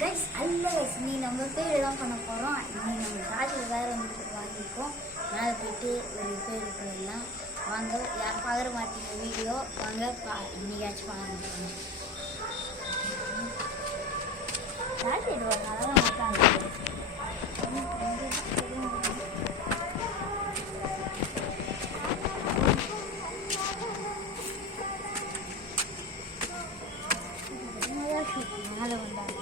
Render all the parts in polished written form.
Guys அல்ல guys நீ நம்ம பேர் தான் பண்ண போகிறோம். நீ நம்ம ராஜில் வேறு வந்து வாங்கியிருக்கோம். மேலே போயிட்டு ஒரு பேர் போயிடலாம். வாங்க, யார் பார்க்குற மாட்டீங்க வீடியோ, வாங்க இன்னைக்காச்சும் பார்க்க ராஜி எடுவாங்க. அதெல்லாம் உட்காந்து மேலே வந்தாங்க.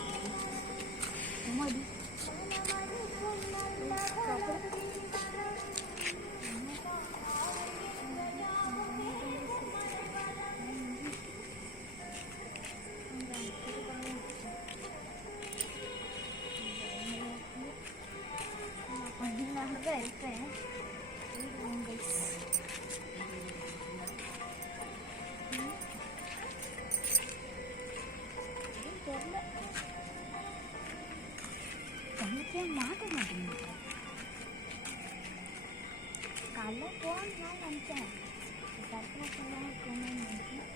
இருக்கேன் மாட்ட மாட்டேங்க. காலைல போகணும்னா நினச்சேன், கரெக்டாக சொல்லாமல் இருக்கணும்னு நினைச்சேன்.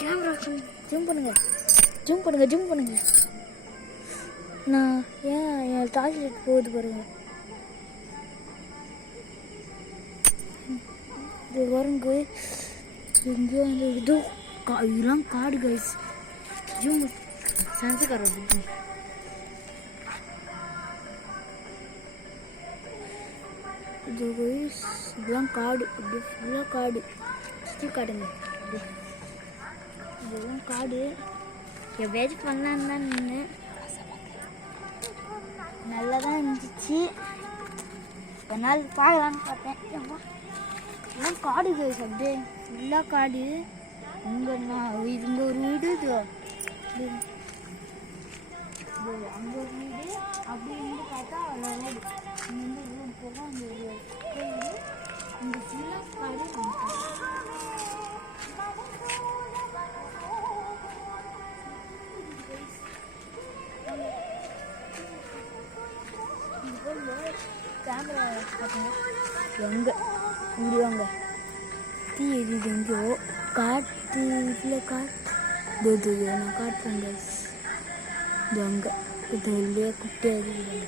கேமரா ஜூம் பண்ணுங்க, ஜூம் பண்ணுங்க, ஜூம் பண்ணுங்க. நான் என் டாய்லெட் போகுது பாருங்க. இது வருங்க, எங்கேயோ அந்த இது இதெல்லாம் காடு கைஸ். ஜூம் சென்சுக்கார இது கைஸ், இதெல்லாம் காடு, அப்படி ஃபுல்லாக காடு, சுற்றி காடுங்க. இதெல்லாம் காடு. எப்பயாச்சும் பண்ணலான்னு தான் நின்று நல்லா தான் இருந்துச்சு. ஒரு நாள் பார்க்கலான்னு பார்த்தேன். எல்லாம் காடு கைஸ், அப்படியே ஃபுல்லாக காடு. இங்கே இங்கே ஒரு வீடு, இது அங்கே ஒரு வீடு, அப்படி இருந்து பார்த்தா அவ்வளோ ரோடு. இங்கேருந்து ரோடு போக அந்த ஒரு கோயில். இங்கே ஃபுல்லாக காடு. கேமரா பார்த்தீங்க எங்கே முடிவாங்க தீ எரியுது எங்கேயோ காற்று இதில் காற்று நான் காட்டுறேன் கைஸ். இது அங்கே இது இல்லையே குட்டியாக இருக்குது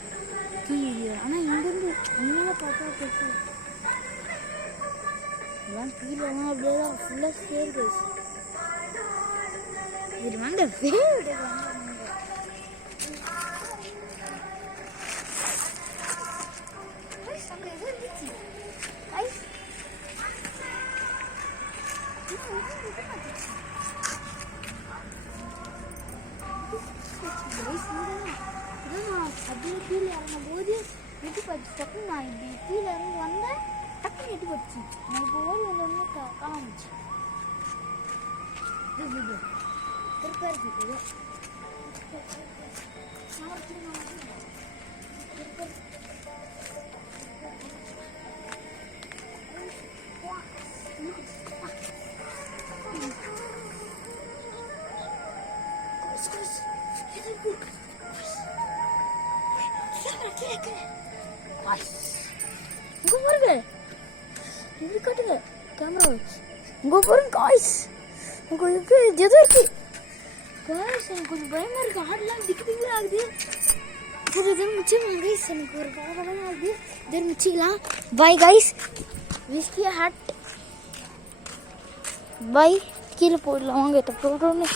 தீ எரியும். ஆனால் இங்கேருந்து அங்கே பார்த்தா பேசு எல்லாம் கீழே அப்படியே தான் ஃபுல்லாக ஸ்கேர் கைஸ். இது வாங்க பேர் அப்படியே கீழே இறங்கும் போது எட்டி பார்த்து டக்குன்னு நான் இப்படி கீழே இறங்கி வந்தேன். டக்குன்னு எட்டி பார்த்துச்சு. நான் இப்போ ஓடி வந்தோடனே காமிச்சு திருப்பா இருக்குது. இங்க பாருங்க, இப்படி காட்டுங்க கேமரா. இங்க பாருங்க காய்ஸ், உங்களுக்கு எது இருக்கு காய்ஸ். எனக்கு கொஞ்சம் பயமா இருக்கு. ஆடெல்லாம் திக்கு திக்கு ஆகுது. இது எதுவும் மிச்சம் கைஸ், எனக்கு ஒரு படம் ஆகுது. இது மிச்சிக்கலாம். பாய் கைஸ், விஸ்கி ஹட் பாய். கீழே போடலாம் வாங்க, போட்டோன்னு